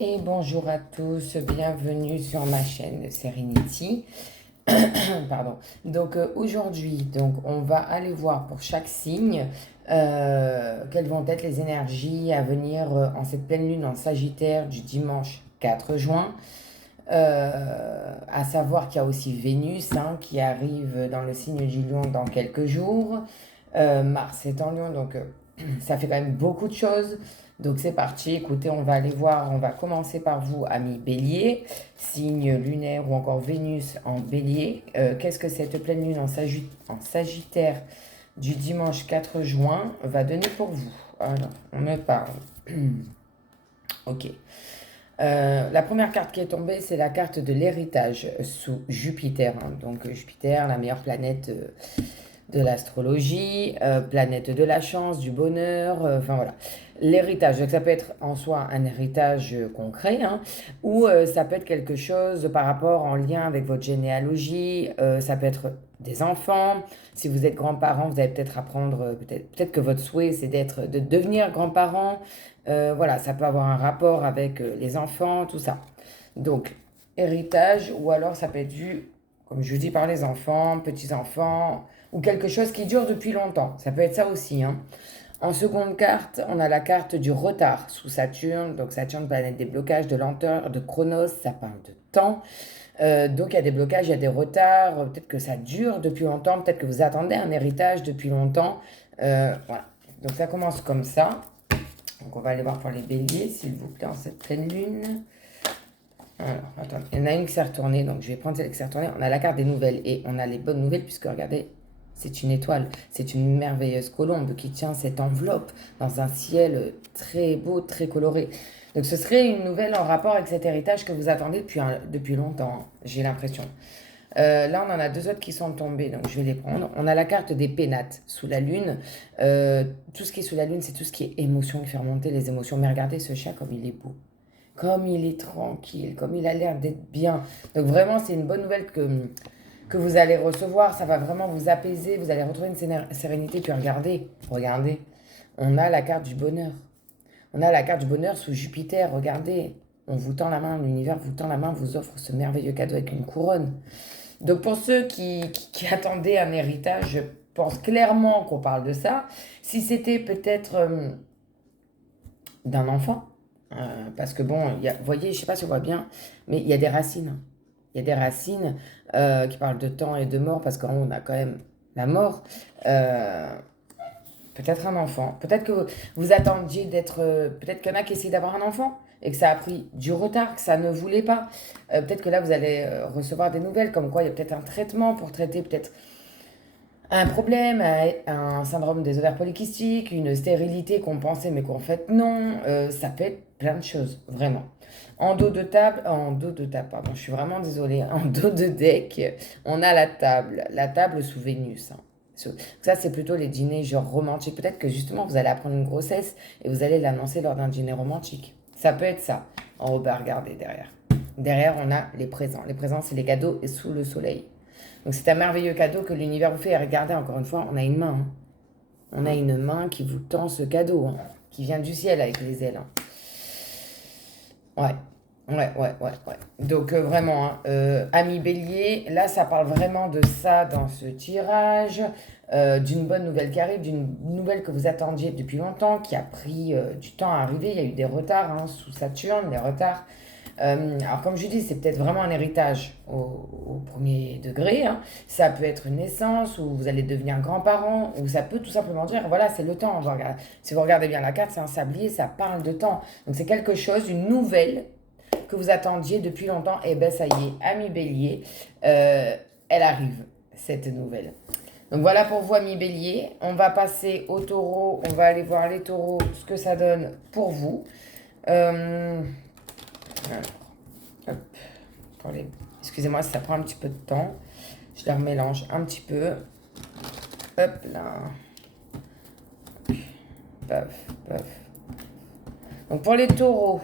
Et bonjour à tous, bienvenue sur ma chaîne Serenity. Pardon. Donc aujourd'hui, on va aller voir pour chaque signe quelles vont être les énergies à venir en cette pleine lune en Sagittaire du dimanche 4 juin. À savoir qu'il y a aussi Vénus qui arrive dans le signe du Lion dans quelques jours. Mars est en Lion, donc ça fait quand même beaucoup de choses. Donc c'est parti, écoutez, on va aller voir, on va commencer par vous, amis Bélier, signe lunaire ou encore Vénus en Bélier. Qu'est-ce que cette pleine lune en Sagittaire du dimanche 4 juin va donner pour vous? Alors, on me parle. Ok. La première carte qui est tombée, c'est la carte de l'héritage sous Jupiter. Donc Jupiter, la meilleure planète de l'astrologie, planète de la chance, du bonheur, enfin voilà. L'héritage, donc ça peut être en soi un héritage concret, ou ça peut être quelque chose par rapport en lien avec votre généalogie, ça peut être des enfants. Si vous êtes grands-parents, vous allez peut-être apprendre, peut-être que votre souhait c'est de devenir grands-parents. Voilà, ça peut avoir un rapport avec les enfants, tout ça. Donc, héritage, ou alors ça peut être dû, comme je vous dis, par les enfants, petits-enfants, ou quelque chose qui dure depuis longtemps. Ça peut être ça aussi. En seconde carte, on a la carte du retard sous Saturne. Donc Saturne, planète des blocages, de lenteur, de chronos, ça parle de temps. Donc il y a des blocages, il y a des retards, peut-être que ça dure depuis longtemps, peut-être que vous attendez un héritage depuis longtemps. Voilà. Donc ça commence comme ça. Donc on va aller voir pour les béliers, s'il vous plaît, en cette pleine lune. Alors, attends, il y en a une qui s'est retournée, donc je vais prendre celle qui s'est retournée. On a la carte des nouvelles et on a les bonnes nouvelles, puisque regardez, c'est une étoile, c'est une merveilleuse colombe qui tient cette enveloppe dans un ciel très beau, très coloré. Donc ce serait une nouvelle en rapport avec cet héritage que vous attendez depuis longtemps, j'ai l'impression. Là, on en a deux autres qui sont tombés, donc je vais les prendre. On a la carte des pénates sous la lune. Tout ce qui est sous la lune, c'est tout ce qui est émotion, qui fait remonter les émotions. Mais regardez ce chat comme il est beau, comme il est tranquille, comme il a l'air d'être bien. Donc vraiment, c'est une bonne nouvelle que vous allez recevoir. Ça va vraiment vous apaiser. Vous allez retrouver une sérénité. Puis regardez, on a la carte du bonheur. On a la carte du bonheur sous Jupiter. Regardez, on vous tend la main, l'univers vous tend la main, vous offre ce merveilleux cadeau avec une couronne. Donc pour ceux qui attendaient un héritage, je pense clairement qu'on parle de ça. Si c'était peut-être d'un enfant, parce que bon, vous voyez, je ne sais pas si on voit bien, mais il y a des racines. Il y a des racines qui parlent de temps et de mort, parce qu'en haut, on a quand même la mort. Euh, Peut-être un enfant. Peut-être que vous attendiez d'être... peut-être qu'il y en a qui essaient d'avoir un enfant et que ça a pris du retard, que ça ne voulait pas. Peut-être que là, vous allez recevoir des nouvelles, comme quoi il y a peut-être un traitement pour traiter peut-être un problème, un syndrome des ovaires polykystiques, une stérilité qu'on pensait mais qu'en fait non. Ça peut être plein de choses, vraiment. En dos de table, pardon, je suis vraiment désolée. En dos de deck, on a la table sous Vénus. Ça, c'est plutôt les dîners genre romantiques. Peut-être que justement, vous allez apprendre une grossesse et vous allez l'annoncer lors d'un dîner romantique. Ça peut être ça. On va regarder derrière. Derrière, on a les présents. Les présents, c'est les cadeaux et sous le soleil. Donc c'est un merveilleux cadeau que l'univers vous fait. Et regardez, encore une fois, on a une main. On a une main qui vous tend ce cadeau, qui vient du ciel avec les ailes. Ouais. Ouais. Donc vraiment, ami bélier, là ça parle vraiment de ça dans ce tirage, d'une bonne nouvelle qui arrive, d'une nouvelle que vous attendiez depuis longtemps, qui a pris du temps à arriver. Il y a eu des retards sous Saturne, des retards. Alors comme je dis, c'est peut-être vraiment un héritage au premier degré. Ça peut être une naissance, ou vous allez devenir grand-parent, ou ça peut tout simplement dire, voilà, c'est le temps. Si vous regardez bien la carte, c'est un sablier, ça parle de temps. Donc c'est quelque chose, une nouvelle que vous attendiez depuis longtemps. Et ben ça y est, ami bélier, elle arrive, cette nouvelle. Donc voilà pour vous, ami bélier. On va passer au taureau. On va aller voir les taureaux, ce que ça donne pour vous. Euh, alors, hop, excusez-moi si ça prend un petit peu de temps. Je les remélange un petit peu. Hop là. Paf. Donc pour les taureaux,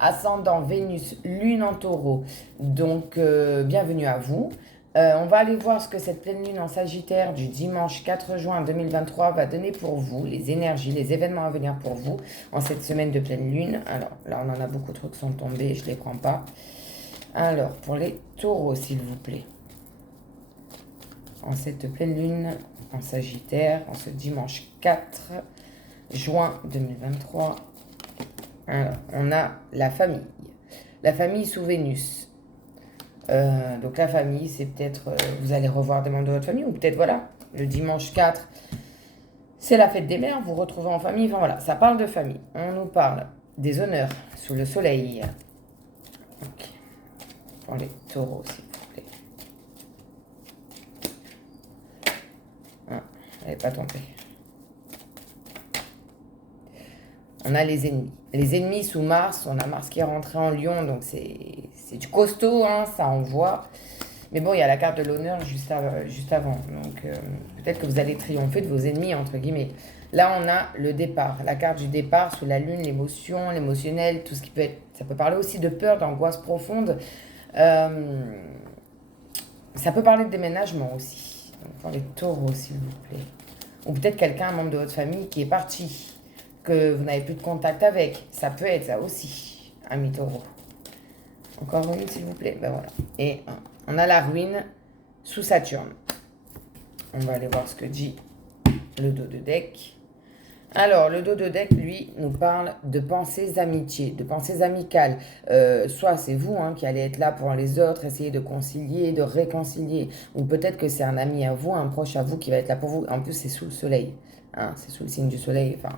ascendant Vénus, lune en taureau. Donc bienvenue à vous. On va aller voir ce que cette pleine lune en Sagittaire du dimanche 4 juin 2023 va donner pour vous, les énergies, les événements à venir pour vous en cette semaine de pleine lune. Alors là, on en a beaucoup trop qui sont tombés, je ne les prends pas. Alors, pour les taureaux, s'il vous plaît. En cette pleine lune en Sagittaire, en ce dimanche 4 juin 2023. Alors, on a la famille. La famille sous Vénus. Donc la famille, c'est peut-être, vous allez revoir des membres de votre famille, ou peut-être, voilà, le dimanche 4, c'est la fête des mères, vous retrouvez en famille, enfin voilà, ça parle de famille. On nous parle des honneurs sous le soleil. Ok. Pour les taureaux, s'il vous plaît. Ah, elle n'est pas tombée. On a les ennemis. Les ennemis sous Mars, on a Mars qui est rentré en Lion, donc c'est du costaud, hein, ça on voit. Mais bon, il y a la carte de l'honneur juste avant. Donc peut-être que vous allez triompher de vos ennemis, entre guillemets. Là, on a le départ, la carte du départ sous la lune, l'émotion, l'émotionnel, tout ce qui peut être... Ça peut parler aussi de peur, d'angoisse profonde. Ça peut parler de déménagement aussi. Pour les taureaux, s'il vous plaît. Ou peut-être quelqu'un, un membre de votre famille, qui est parti, que vous n'avez plus de contact avec. Ça peut être ça aussi, ami taureau. Encore une, s'il vous plaît. Ben voilà. Et on a la ruine sous Saturne. On va aller voir ce que dit le dos de deck. Alors, le dos de deck, lui, nous parle de pensées amitiés, de pensées amicales. Soit c'est vous qui allez être là pour les autres, essayer de concilier, de réconcilier. Ou peut-être que c'est un ami à vous, un proche à vous qui va être là pour vous. En plus, c'est sous le soleil. C'est sous le signe du soleil. Enfin,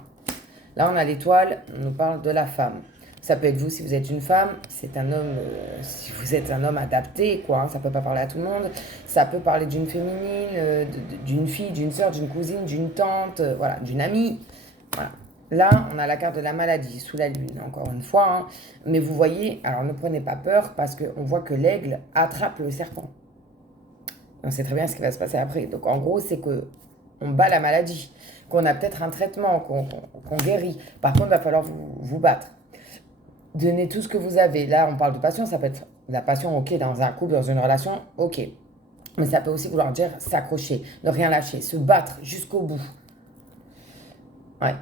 là, on a l'étoile, on nous parle de la femme. Ça peut être vous si vous êtes une femme, c'est un homme, si vous êtes un homme adapté, quoi. Ça peut pas parler à tout le monde. Ça peut parler d'une féminine, d'une fille, d'une sœur, d'une cousine, d'une tante, voilà, d'une amie. Voilà. Là, on a la carte de la maladie sous la lune, encore une fois. Mais vous voyez, alors ne prenez pas peur parce qu'on voit que l'aigle attrape le serpent. On sait très bien ce qui va se passer après. Donc en gros, c'est que on bat la maladie, qu'on a peut-être un traitement, qu'on guérit. Par contre, il va falloir vous battre. Donnez tout ce que vous avez. Là, on parle de passion, ça peut être la passion, ok, dans un couple, dans une relation, ok. Mais ça peut aussi vouloir dire s'accrocher, ne rien lâcher, se battre jusqu'au bout. Ouais.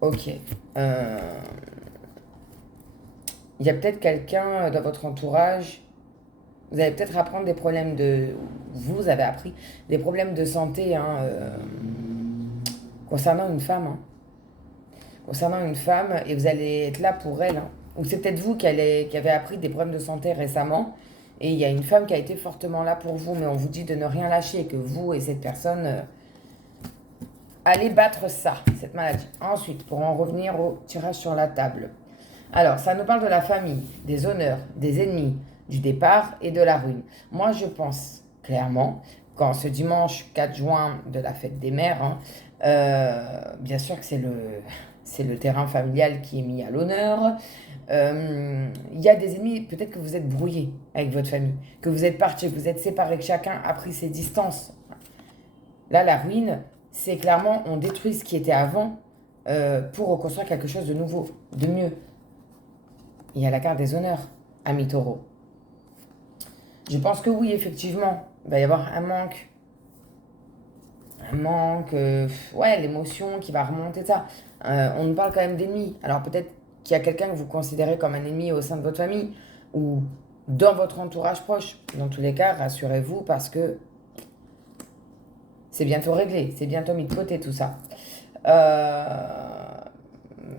Ok. Il y a peut-être quelqu'un dans votre entourage, vous allez peut-être apprendre des problèmes de... Vous avez appris des problèmes de santé concernant une femme. Concernant une femme, et vous allez être là pour elle. Ou c'est peut-être vous qui avez appris des problèmes de santé récemment, et il y a une femme qui a été fortement là pour vous, mais on vous dit de ne rien lâcher, que vous et cette personne... allez battre ça, cette maladie. Ensuite, pour en revenir au tirage sur la table. Alors, ça nous parle de la famille, des honneurs, des ennemis, du départ et de la ruine. Moi, je pense clairement qu'en ce dimanche 4 juin de la fête des mères, bien sûr que c'est le terrain familial qui est mis à l'honneur. Il y a des ennemis, peut-être que vous êtes brouillés avec votre famille, que vous êtes partis, que vous êtes séparés, que chacun a pris ses distances. Là, la ruine, c'est clairement, on détruit ce qui était avant pour reconstruire quelque chose de nouveau, de mieux. Il y a la carte des honneurs, ami taureau. Je pense que oui, effectivement, il va y avoir un manque. Ouais, l'émotion qui va remonter ça. On nous parle quand même d'ennemis. Alors peut-être qu'il y a quelqu'un que vous considérez comme un ennemi au sein de votre famille ou dans votre entourage proche. Dans tous les cas, rassurez-vous parce que c'est bientôt réglé, c'est bientôt mis de côté tout ça.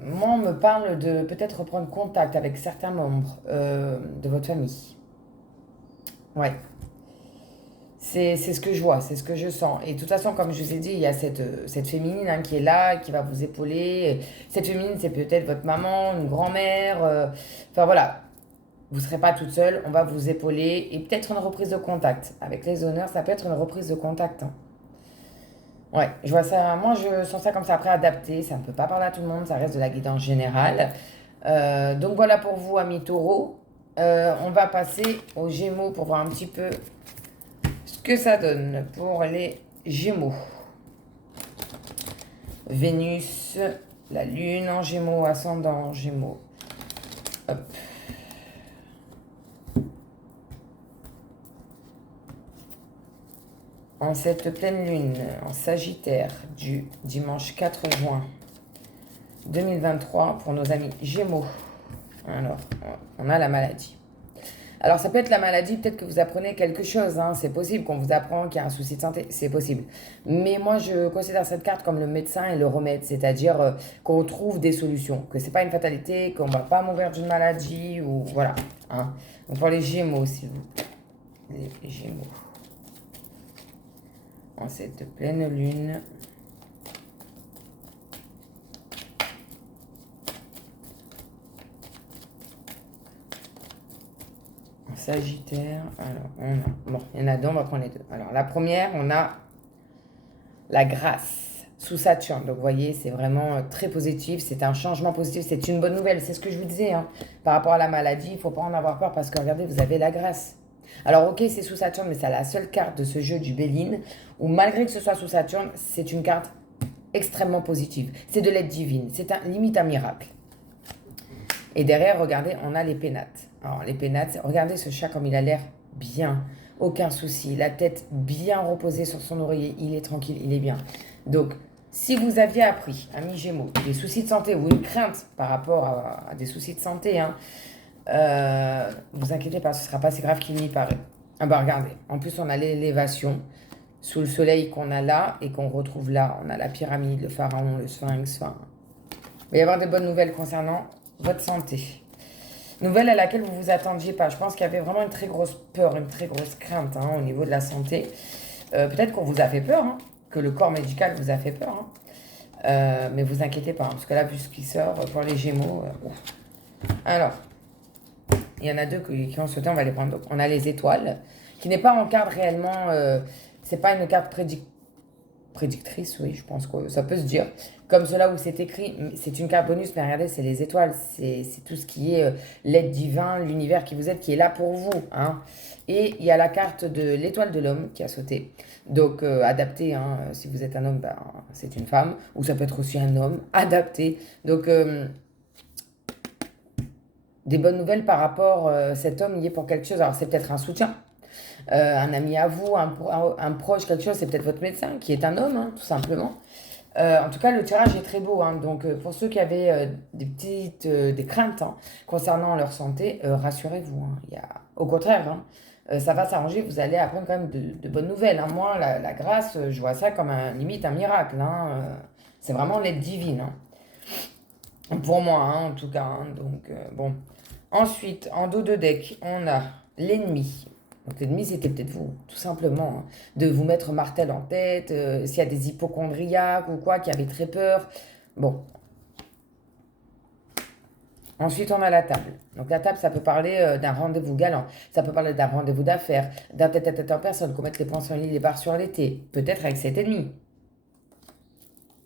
Moi, on me parle de peut-être reprendre contact avec certains membres de votre famille. Ouais. C'est ce que je vois, c'est ce que je sens. Et de toute façon, comme je vous ai dit, il y a cette féminine qui est là, qui va vous épauler. Cette féminine, c'est peut-être votre maman, une grand-mère. Enfin voilà, vous ne serez pas toute seule, on va vous épauler. Et peut-être une reprise de contact. Avec les honneurs, ça peut être une reprise de contact. Ouais, je vois ça. Moi, je sens ça comme ça. Après, adapté, ça ne peut pas parler à tout le monde, ça reste de la guidance générale. Donc voilà pour vous, amis taureaux. On va passer aux Gémeaux pour voir un petit peu ce que ça donne pour les Gémeaux. Vénus, la Lune en Gémeaux, ascendant en Gémeaux. Hop. En cette pleine lune, en Sagittaire, du dimanche 4 juin 2023, pour nos amis Gémeaux. Alors, on a la maladie. Alors, ça peut être la maladie, peut-être que vous apprenez quelque chose, hein. C'est possible qu'on vous apprend qu'il y a un souci de santé, c'est possible. Mais moi, je considère cette carte comme le médecin et le remède, c'est-à-dire qu'on trouve des solutions, que c'est pas une fatalité, qu'on va pas mourir d'une maladie, ou voilà. Hein. Donc, pour les Gémeaux, s'il vous plaît. Les Gémeaux. En cette pleine lune. Sagittaire, alors on a, bon, il y en a deux, on va prendre les deux. Alors la première, on a la grâce sous Saturne. Donc vous voyez, c'est vraiment très positif, c'est un changement positif, c'est une bonne nouvelle, c'est ce que je vous disais. Hein. Par rapport à la maladie, il ne faut pas en avoir peur parce que regardez, vous avez la grâce. Alors ok, c'est sous Saturne, mais c'est la seule carte de ce jeu du Béline où malgré que ce soit sous Saturne, c'est une carte extrêmement positive. C'est de l'aide divine, c'est limite un miracle. Et derrière, regardez, on a les pénates. Alors, les pénates, regardez ce chat comme il a l'air bien. Aucun souci. La tête bien reposée sur son oreiller. Il est tranquille, il est bien. Donc, si vous aviez appris, amis Gémeaux, des soucis de santé ou une crainte par rapport à des soucis de santé, hein, vous inquiétez pas, ce ne sera pas si grave qu'il n'y paraît. Ah bah regardez, en plus on a l'élévation sous le soleil qu'on a là et qu'on retrouve là. On a la pyramide, le pharaon, le sphinx. Enfin, il va y avoir des bonnes nouvelles concernant votre santé. Nouvelle à laquelle vous vous attendiez pas. Je pense qu'il y avait vraiment une très grosse peur, une très grosse crainte hein, au niveau de la santé. Peut-être qu'on vous a fait peur, hein, que le corps médical vous a fait peur. Hein. Mais vous inquiétez pas, hein, parce que là, vu ce qui sort pour les Gémeaux. Alors, il y en a deux qui ont sauté, on va les prendre. Donc, on a les étoiles, qui n'est pas en carte réellement. C'est pas une carte prédictrice, oui, je pense que ça peut se dire. Comme cela où c'est écrit, c'est une carte bonus, mais regardez, c'est les étoiles, c'est tout ce qui est l'aide divin, l'univers qui vous aide, qui est là pour vous. Hein. Et il y a la carte de l'étoile de l'homme qui a sauté. Donc, adapté, hein, si vous êtes un homme, ben, c'est une femme, ou ça peut être aussi un homme, adapté. Donc, des bonnes nouvelles par rapport à cet homme, il y est pour quelque chose. Alors, c'est peut-être un soutien. Un ami à vous, un proche, quelque chose, c'est peut-être votre médecin qui est un homme, hein, tout simplement. En tout cas, le tirage est très beau. Hein, donc, pour ceux qui avaient des craintes hein, concernant leur santé, rassurez-vous. Hein, au contraire, hein, ça va s'arranger. Vous allez apprendre quand même de bonnes nouvelles. Hein. Moi, la grâce, je vois ça comme limite un miracle. Hein, c'est vraiment l'aide divine. Hein. Pour moi, hein, en tout cas. Hein, donc, bon. Ensuite, en dos de deck, on a l'ennemi. Donc l'ennemi, c'était peut-être vous, tout simplement. Hein. De vous mettre martel en tête, s'il y a des hypochondriaques ou quoi, qui avaient très peur. Bon. Ensuite, on a la table. Donc la table, ça peut parler d'un rendez-vous galant. Ça peut parler d'un rendez-vous d'affaires, d'un tête-à-tête en personne, qu'on mette les points sur les barres sur l'été. Peut-être avec cet ennemi.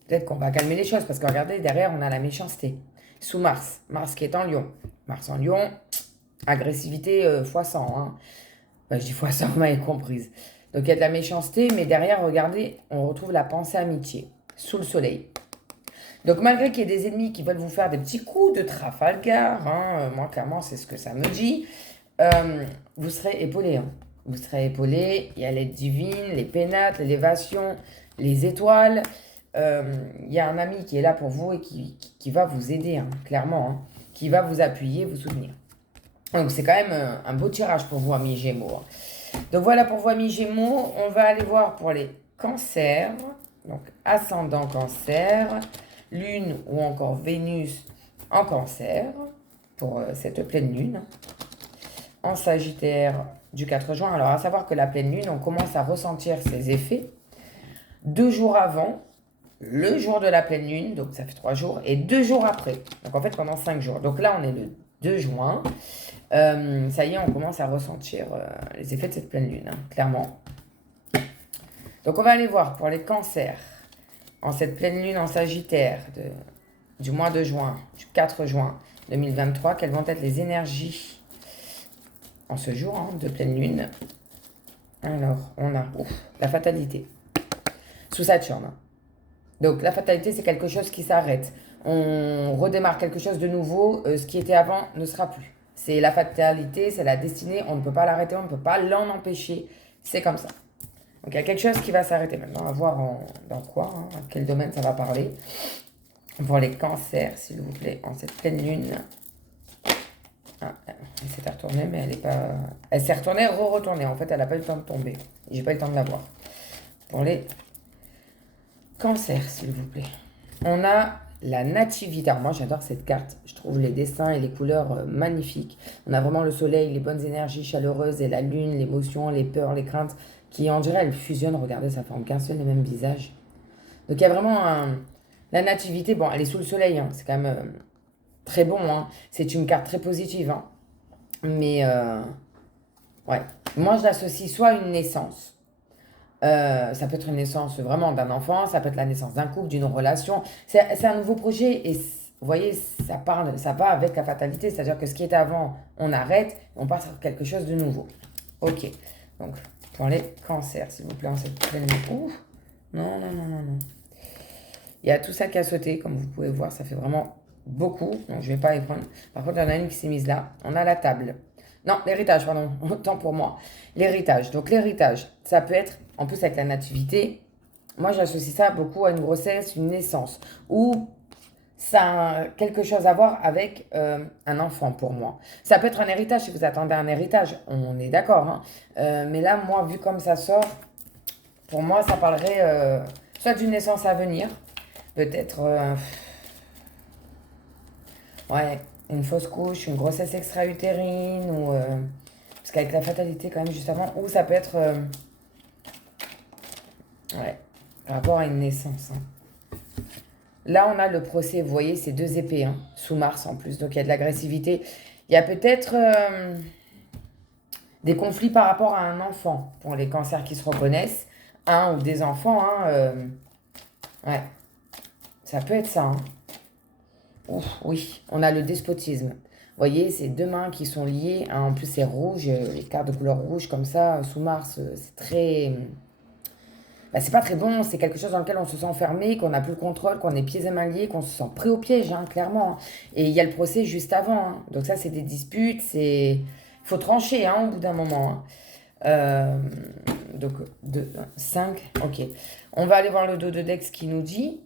Peut-être qu'on va calmer les choses, parce que regardez, derrière, on a la méchanceté. Sous Mars. Mars qui est en Lion. Mars en Lion, agressivité x100, hein. Je dis fois ça, vous m'avez comprise. Donc il y a de la méchanceté, mais derrière, regardez, on retrouve la pensée amitié, sous le soleil. Donc malgré qu'il y ait des ennemis qui veulent vous faire des petits coups de Trafalgar, hein, moi clairement c'est ce que ça me dit, vous serez épaulé. Hein. Vous serez épaulé, il y a l'aide divine, les pénates, l'élévation, les étoiles. Il y a un ami qui est là pour vous et qui va vous aider, hein, clairement, hein, qui va vous appuyer, vous soutenir. Donc, c'est quand même un beau tirage pour vous, amis Gémeaux. Donc, voilà pour vous, amis Gémeaux. On va aller voir pour les cancers. Donc, ascendant cancer, lune ou encore Vénus en cancer pour cette pleine lune. En Sagittaire du 4 juin. Alors, à savoir que la pleine lune, on commence à ressentir ses effets 2 jours avant, le jour de la pleine lune, donc ça fait 3 jours, et 2 jours après. Donc, en fait, pendant 5 jours. Donc là, on est le 2 juin. Ça y est, on commence à ressentir les effets de cette pleine lune, hein, clairement. Donc, on va aller voir pour les cancers, en cette pleine lune en Sagittaire du mois de juin, du 4 juin 2023, quelles vont être les énergies en ce jour hein, de pleine lune. Alors, on a la fatalité, sous Saturne. Donc, la fatalité, c'est quelque chose qui s'arrête. On redémarre quelque chose de nouveau, ce qui était avant ne sera plus. C'est la fatalité, c'est la destinée, on ne peut pas l'arrêter, on ne peut pas l'en empêcher. C'est comme ça. Donc il y a quelque chose qui va s'arrêter maintenant, à voir dans quoi, hein, à quel domaine ça va parler. Pour les cancers, s'il vous plaît, en cette pleine lune. Ah, elle s'est retournée, mais elle est pas... Elle s'est retournée, re-retournée. En fait, elle n'a pas eu le temps de tomber. J'ai pas eu le temps de la voir. Pour les cancers, s'il vous plaît. On a la nativité. Alors moi, j'adore cette carte. Je trouve les dessins et les couleurs magnifiques. On a vraiment le soleil, les bonnes énergies chaleureuses et la lune, l'émotion, les peurs, les craintes, qui, on dirait, elles fusionnent. Regardez, ça forme qu'un seul et même visage. Donc, il y a vraiment un... La nativité, bon, elle est sous le soleil. Hein. C'est quand même très bon. Hein. C'est une carte très positive. Hein. Mais, ouais. Moi, je l'associe soit à une naissance. Ça peut être une naissance vraiment d'un enfant, ça peut être la naissance d'un couple, d'une relation. C'est un nouveau projet et vous voyez, ça part avec la fatalité, c'est-à-dire que ce qui était avant, on arrête, on passe sur quelque chose de nouveau. Ok, donc pour les cancers, s'il vous plaît, en cette pleine... Ouh, non, non, non, non, non. Il y a tout ça qui a sauté, comme vous pouvez voir, ça fait vraiment beaucoup, donc je vais pas y prendre. Par contre, il y en a une qui s'est mise là, on a la table. Non, l'héritage, pardon, autant pour moi. L'héritage. Donc l'héritage, ça peut être, en plus avec la nativité, moi j'associe ça beaucoup à une grossesse, une naissance, ou ça a quelque chose à voir avec un enfant pour moi. Ça peut être un héritage si vous attendez un héritage, on est d'accord. Hein. Mais là, moi, vu comme ça sort, pour moi, ça parlerait soit d'une naissance à venir, peut-être... ouais, une fausse couche, une grossesse extra-utérine, ou... parce qu'avec la fatalité, quand même, juste avant, ou ça peut être... ouais, par rapport à une naissance. Hein. Là, on a le procès, vous voyez, c'est 2 épées, hein, sous Mars en plus, donc il y a de l'agressivité. Il y a peut-être des conflits par rapport à un enfant, pour les cancers qui se reconnaissent, un ou des enfants, hein, ouais, ça peut être ça. Hein. Ouf, oui, on a le despotisme. Vous voyez, c'est 2 mains qui sont liées. Hein, en plus, c'est rouge, les cartes de couleur rouge comme ça, sous Mars, c'est très... Bah, c'est pas très bon, c'est quelque chose dans lequel on se sent enfermé, qu'on n'a plus le contrôle, qu'on est pieds et mains liés, qu'on se sent pris au piège, hein, clairement. Hein. Et il y a le procès juste avant. Hein. Donc ça, c'est des disputes, c'est... Il faut trancher hein, au bout d'un moment. Hein. Euh, donc, 2, 5, ok. On va aller voir le dos de Dex qui nous dit...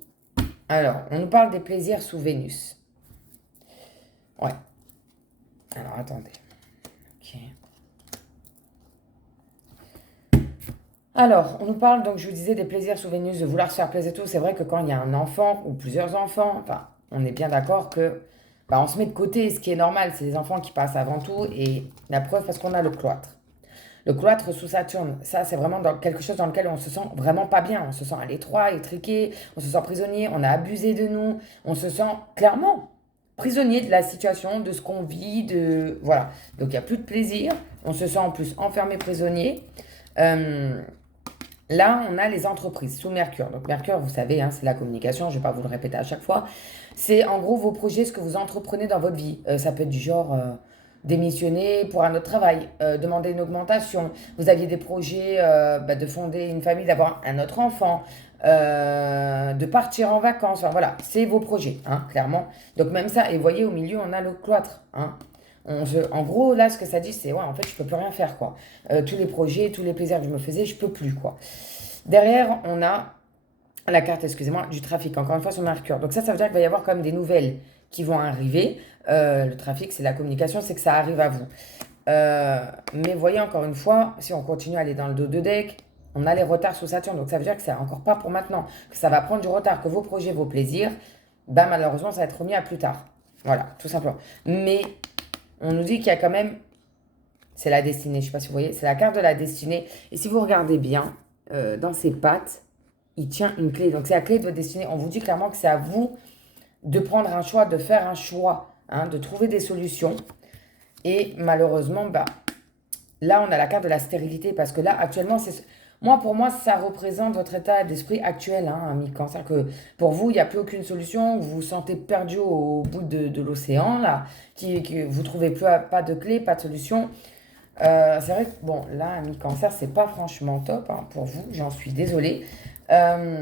Alors, on nous parle des plaisirs sous Vénus. Ouais. Alors, attendez. Ok. Alors, on nous parle, donc je vous disais, des plaisirs sous Vénus, de vouloir se faire plaisir et tout. C'est vrai que quand il y a un enfant ou plusieurs enfants, enfin, on est bien d'accord que bah, on se met de côté, ce qui est normal, c'est les enfants qui passent avant tout. Et la preuve, parce qu'on a le cloître. Le cloître sous Saturne, ça c'est vraiment quelque chose dans lequel on se sent vraiment pas bien. On se sent à l'étroit, étriqué, on se sent prisonnier, on a abusé de nous, on se sent clairement prisonnier de la situation, de ce qu'on vit, de... Voilà. Donc il n'y a plus de plaisir, on se sent en plus enfermé, prisonnier. Euh, Là, on a les entreprises sous Mercure. Donc Mercure, vous savez, hein, c'est la communication, je ne vais pas vous le répéter à chaque fois. C'est en gros vos projets, ce que vous entreprenez dans votre vie. Ça peut être du genre démissionner pour un autre travail, demander une augmentation. Vous aviez des projets bah, de fonder une famille, d'avoir un autre enfant, de partir en vacances. Enfin, voilà, c'est vos projets, hein, clairement. Donc même ça, et vous voyez, au milieu, on a le cloître. Hein. En gros, là, ce que ça dit, c'est ouais, en fait, je peux plus rien faire, quoi. Tous les projets, tous les plaisirs que je me faisais, je peux plus, quoi. Derrière, on a la carte, excusez-moi, du trafic, encore une fois sur Mercure. Donc ça veut dire qu'il va y avoir quand même des nouvelles qui vont arriver. Le trafic, c'est la communication, c'est que ça arrive à vous. Mais voyez, encore une fois, si on continue à aller dans le dos de deck, on a les retards sous Saturne. Donc ça veut dire que c'est encore pas pour maintenant, que ça va prendre du retard, que vos projets, vos plaisirs, bah malheureusement, ça va être remis à plus tard. Voilà, tout simplement. Mais on nous dit qu'il y a quand même... C'est la destinée, je ne sais pas si vous voyez, c'est la carte de la destinée. Et si vous regardez bien, dans ses pattes, il tient une clé. Donc c'est la clé de votre destinée. On vous dit clairement que c'est à vous de prendre un choix, de faire un choix, hein, de trouver des solutions. Et malheureusement, bah, là, on a la carte de la stérilité. Parce que là, actuellement, pour moi, ça représente votre état d'esprit actuel, hein, ami cancer. Que pour vous, il n'y a plus aucune solution. Vous vous sentez perdu au bout de l'océan, là. Que vous ne trouvez plus, pas de clé, pas de solution. C'est vrai que, bon, là, ami cancer, c'est pas franchement top hein, pour vous. J'en suis désolée. Ouais.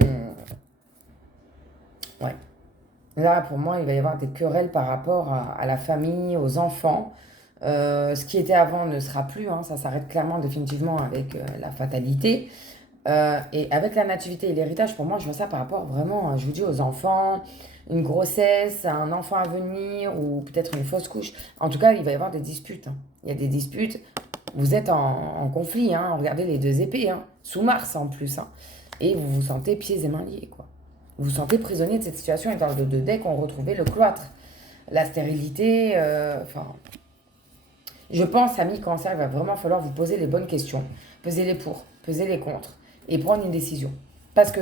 Là, pour moi, il va y avoir des querelles par rapport à la famille, aux enfants. Ce qui était avant ne sera plus. Hein, ça s'arrête clairement, définitivement avec la fatalité. Et avec la nativité et l'héritage, pour moi, je vois ça par rapport vraiment, je vous dis, aux enfants, une grossesse, un enfant à venir ou peut-être une fausse couche. En tout cas, il va y avoir des disputes, hein. Il y a des disputes. Vous êtes en conflit, hein. Regardez les deux épées, hein. Sous Mars en plus, hein. Et vous vous sentez pieds et mains liés, quoi. Vous vous sentez prisonnier de cette situation. Et dans le 2 deck, on retrouvait le cloître, la stérilité. Enfin, je pense, amis cancer, il va vraiment falloir vous poser les bonnes questions, peser les pour, peser les contre et prendre une décision. Parce que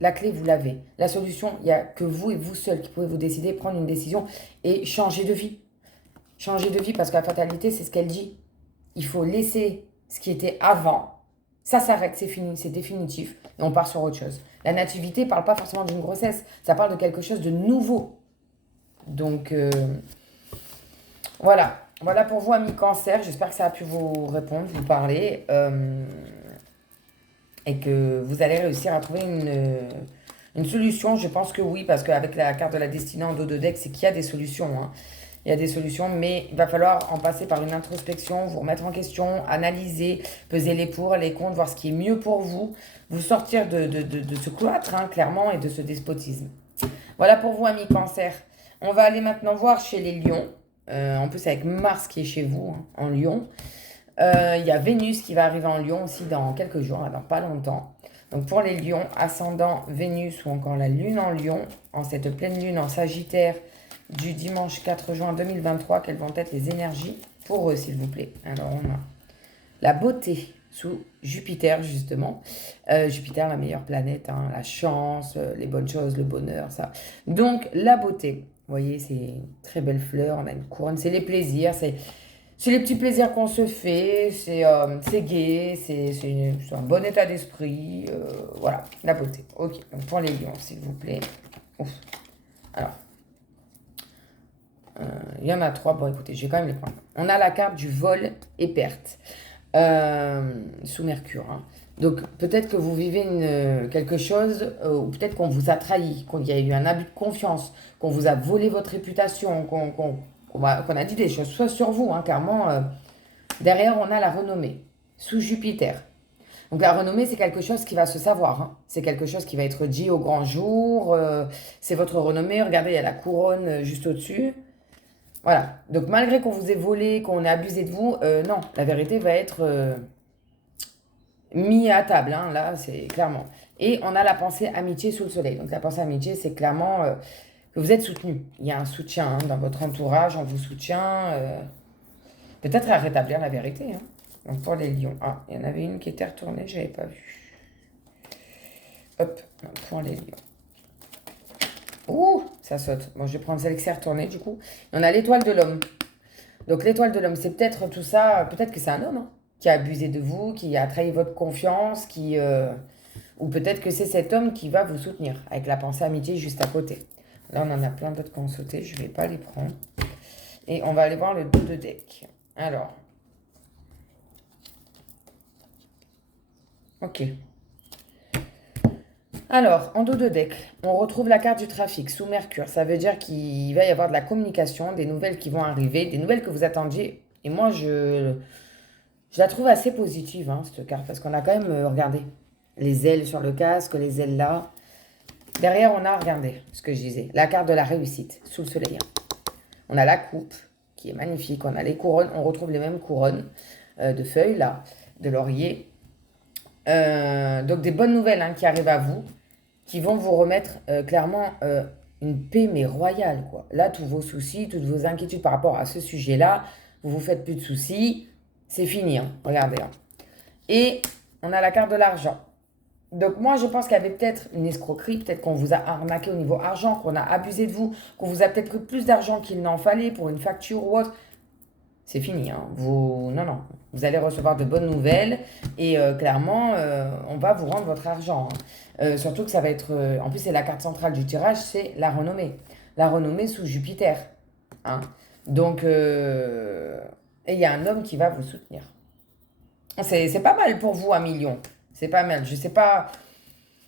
la clé, vous l'avez. La solution, il n'y a que vous et vous seul qui pouvez vous décider, prendre une décision et changer de vie. Changer de vie parce que la fatalité, c'est ce qu'elle dit. Il faut laisser ce qui était avant. Ça s'arrête, c'est fini, c'est définitif. Et on part sur autre chose. La nativité ne parle pas forcément d'une grossesse. Ça parle de quelque chose de nouveau. Donc, voilà. Voilà pour vous, amis cancer. J'espère que ça a pu vous répondre, vous parler. Et que vous allez réussir à trouver une solution. Je pense que oui, parce qu'avec la carte de la destinée en dos de deck, c'est qu'il y a des solutions, hein. Il y a des solutions, mais il va falloir en passer par une introspection, vous remettre en question, analyser, peser les pour, les contre, voir ce qui est mieux pour vous, vous sortir de ce cloître, hein, clairement, et de ce despotisme. Voilà pour vous, amis cancer. On va aller maintenant voir chez les lions. En plus, avec Mars qui est chez vous, hein, en lion. Il y a Vénus qui va arriver en lion aussi dans quelques jours, dans pas longtemps. Donc pour les lions, ascendant Vénus ou encore la lune en lion, en cette pleine lune en Sagittaire du dimanche 4 juin 2023, quelles vont être les énergies pour eux, s'il vous plaît. Alors on a la beauté sous Jupiter, justement. Jupiter, la meilleure planète, hein, la chance, les bonnes choses, le bonheur, ça. Donc la beauté, vous voyez, c'est une très belle fleur, on a une couronne, c'est les plaisirs, c'est les petits plaisirs qu'on se fait, c'est gai, c'est un bon état d'esprit. Voilà, la beauté. Ok, donc pour les lions, s'il vous plaît. Ouf. Alors, il y en a 3. Bon, écoutez, je vais quand même les prendre. On a la carte du vol et perte sous Mercure, hein. Donc, peut-être que vous vivez quelque chose, ou peut-être qu'on vous a trahi, qu'il y a eu un abus de confiance, qu'on vous a volé votre réputation, qu'on a dit des choses, soit sur vous, hein, clairement. Derrière, on a la renommée, sous Jupiter. Donc la renommée, c'est quelque chose qui va se savoir, hein. C'est quelque chose qui va être dit au grand jour. C'est votre renommée. Regardez, il y a la couronne juste au-dessus. Voilà. Donc malgré qu'on vous ait volé, qu'on ait abusé de vous, non, la vérité va être mis à table, hein, là, c'est clairement. Et on a la pensée amitié sous le soleil. Donc la pensée amitié, c'est clairement que vous êtes soutenu. Il y a un soutien, hein, dans votre entourage, on vous soutient. Peut-être à rétablir la vérité, hein. Donc pour les lions. Ah, il y en avait une qui était retournée, je n'avais pas vu. Hop, pour les lions. Ouh, ça saute. Bon, je vais prendre celle qui s'est retournée, du coup. Et on a l'étoile de l'homme. Donc l'étoile de l'homme, c'est peut-être tout ça, peut-être que c'est un homme, hein, qui a abusé de vous, qui a trahi votre confiance, ou peut-être que c'est cet homme qui va vous soutenir, avec la pensée amitié juste à côté. Là, on en a plein d'autres qui ont sauté, je ne vais pas les prendre. Et on va aller voir le dos de deck. Alors. Ok. Alors, en dos de deck, on retrouve la carte du trafic sous Mercure. Ça veut dire qu'il va y avoir de la communication, des nouvelles qui vont arriver, des nouvelles que vous attendiez. Et moi, je la trouve assez positive, hein, cette carte, parce qu'on a quand même, regardé, les ailes sur le casque, les ailes là. Derrière, on a, regardez, ce que je disais, la carte de la réussite, sous le soleil, hein. On a la coupe, qui est magnifique. On a les couronnes, on retrouve les mêmes couronnes de feuilles, là, de laurier. Donc, des bonnes nouvelles, hein, qui arrivent à vous, qui vont vous remettre clairement une paix, mais royale, quoi. Là, tous vos soucis, toutes vos inquiétudes par rapport à ce sujet-là, vous vous faites plus de soucis, c'est fini, hein. Regardez, hein. Et on a la carte de l'argent. Donc moi, je pense qu'il y avait peut-être une escroquerie, peut-être qu'on vous a arnaqué au niveau argent, qu'on a abusé de vous, qu'on vous a peut-être pris plus d'argent qu'il n'en fallait pour une facture ou autre. C'est fini, hein. Non, vous allez recevoir de bonnes nouvelles et clairement, on va vous rendre votre argent, hein. Surtout que ça va être... en plus, c'est la carte centrale du tirage, c'est la renommée. La renommée sous Jupiter, hein. Donc, et il y a un homme qui va vous soutenir. C'est pas mal pour vous, un million. C'est pas mal. Je sais pas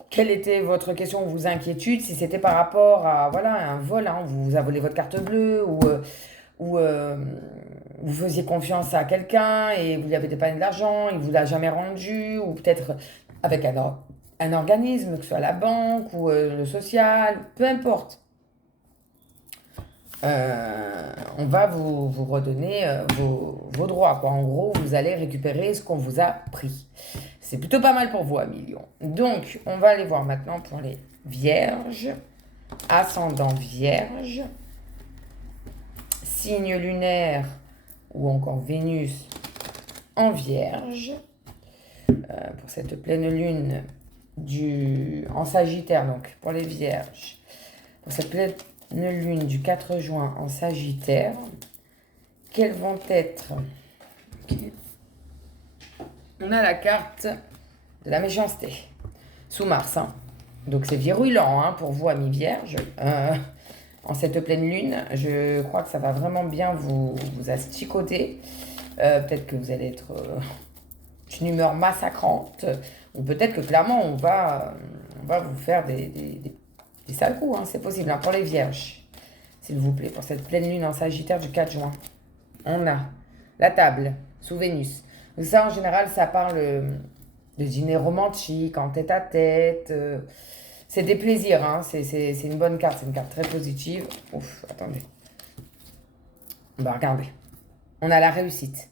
quelle était votre question ou vos inquiétudes, si c'était par rapport à voilà, un vol, hein, vous a volé votre carte bleue ou vous faisiez confiance à quelqu'un et vous lui avez dépanné de l'argent, il vous l'a jamais rendu, ou peut-être avec un organisme, que ce soit la banque ou le social, peu importe. On va vous redonner vos droits, quoi. En gros, vous allez récupérer ce qu'on vous a pris. C'est plutôt pas mal pour vous, Amilion. Donc, on va aller voir maintenant pour les vierges. Ascendant vierge. Signe lunaire ou encore Vénus en vierge. Pour cette pleine lune en Sagittaire, donc pour les vierges. Pour cette pleine lune du 4 juin en Sagittaire, quelles vont être... Okay. On a la carte de la méchanceté sous Mars. Hein. Donc c'est virulent hein, pour vous, amis vierges. En cette pleine lune, je crois que ça va vraiment bien vous asticoter. Peut-être que vous allez être une humeur massacrante. Ou peut-être que clairement, on va vous faire des sales coups. Hein, c'est possible hein, pour les vierges. S'il vous plaît, pour cette pleine lune en Sagittaire du 4 juin. On a la table sous Vénus. Donc ça, en général, ça parle de dîner romantique, en tête-à-tête. C'est des plaisirs, hein. C'est une bonne carte. C'est une carte très positive. Ouf, attendez. Bah, regardez. On a la réussite.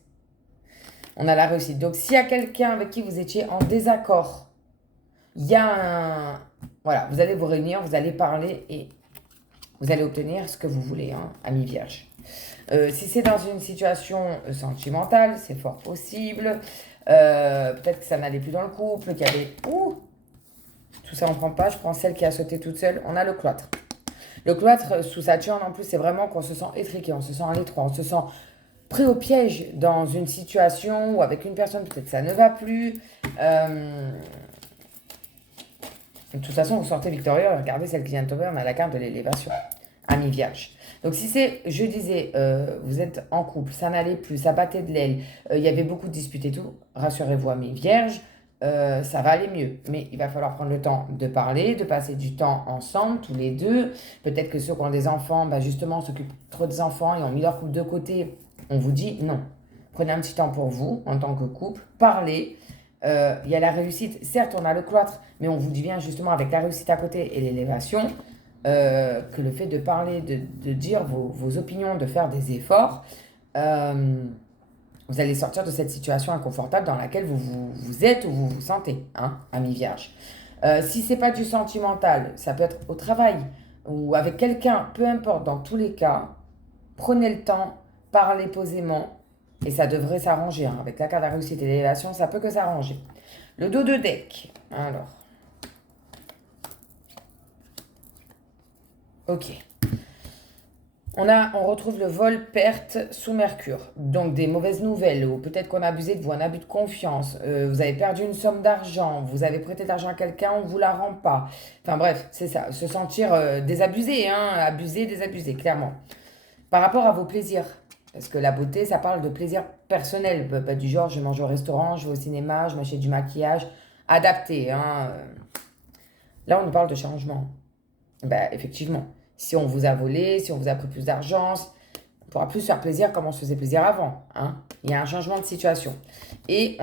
On a la réussite. Donc, s'il y a quelqu'un avec qui vous étiez en désaccord, il y a un... Voilà, vous allez vous réunir, vous allez parler et vous allez obtenir ce que vous voulez, hein, amis vierges. Si c'est dans une situation sentimentale, c'est fort possible. Peut-être que ça n'allait plus dans le couple, qu'il y avait... Ouh, tout ça, on ne prend pas. Je prends celle qui a sauté toute seule. On a le cloître. Le cloître, sous Saturne, en plus, c'est vraiment qu'on se sent étriqué, on se sent à l'étroit, on se sent pris au piège dans une situation ou avec une personne, peut-être ça ne va plus. De toute façon, vous sortez victorieux. Regardez celle qui vient de tomber, on a la carte de l'élévation. Amis vierges. Donc, si c'est, je disais, vous êtes en couple, ça n'allait plus, ça battait de l'aile, il y avait beaucoup de disputes et tout, rassurez-vous, amis vierges, ça va aller mieux. Mais il va falloir prendre le temps de parler, de passer du temps ensemble, tous les deux. Peut-être que ceux qui ont des enfants, bah justement, s'occupent trop des enfants et ont mis leur couple de côté. On vous dit non. Prenez un petit temps pour vous, en tant que couple, parlez. Il y a la réussite. Certes, on a le cloître, mais on vous dit bien justement avec la réussite à côté et l'élévation, que le fait de parler, de dire vos opinions, de faire des efforts, vous allez sortir de cette situation inconfortable dans laquelle vous êtes ou vous vous sentez, hein, amis vierges. Si c'est pas du sentimental, ça peut être au travail ou avec quelqu'un, peu importe, dans tous les cas, prenez le temps, parlez posément et ça devrait s'arranger. Hein. Avec la carte de la réussite et l'élévation, ça peut que s'arranger. Le dos de deck, alors. Ok. On retrouve le vol-perte sous Mercure. Donc des mauvaises nouvelles, ou peut-être qu'on a abusé de vous, un abus de confiance. Vous avez perdu une somme d'argent, vous avez prêté de l'argent à quelqu'un, on ne vous la rend pas. Enfin bref, c'est ça, se sentir désabusé, hein, abusé, désabusé, clairement. Par rapport à vos plaisirs, parce que la beauté, ça parle de plaisir personnel, pas du genre je mange au restaurant, je vais au cinéma, je m'achète du maquillage, adapté. Hein. Là, on nous parle de changement. Ben, effectivement. Si on vous a volé, si on vous a pris plus d'argent, on pourra plus se faire plaisir comme on se faisait plaisir avant. Hein. Il y a un changement de situation. Et on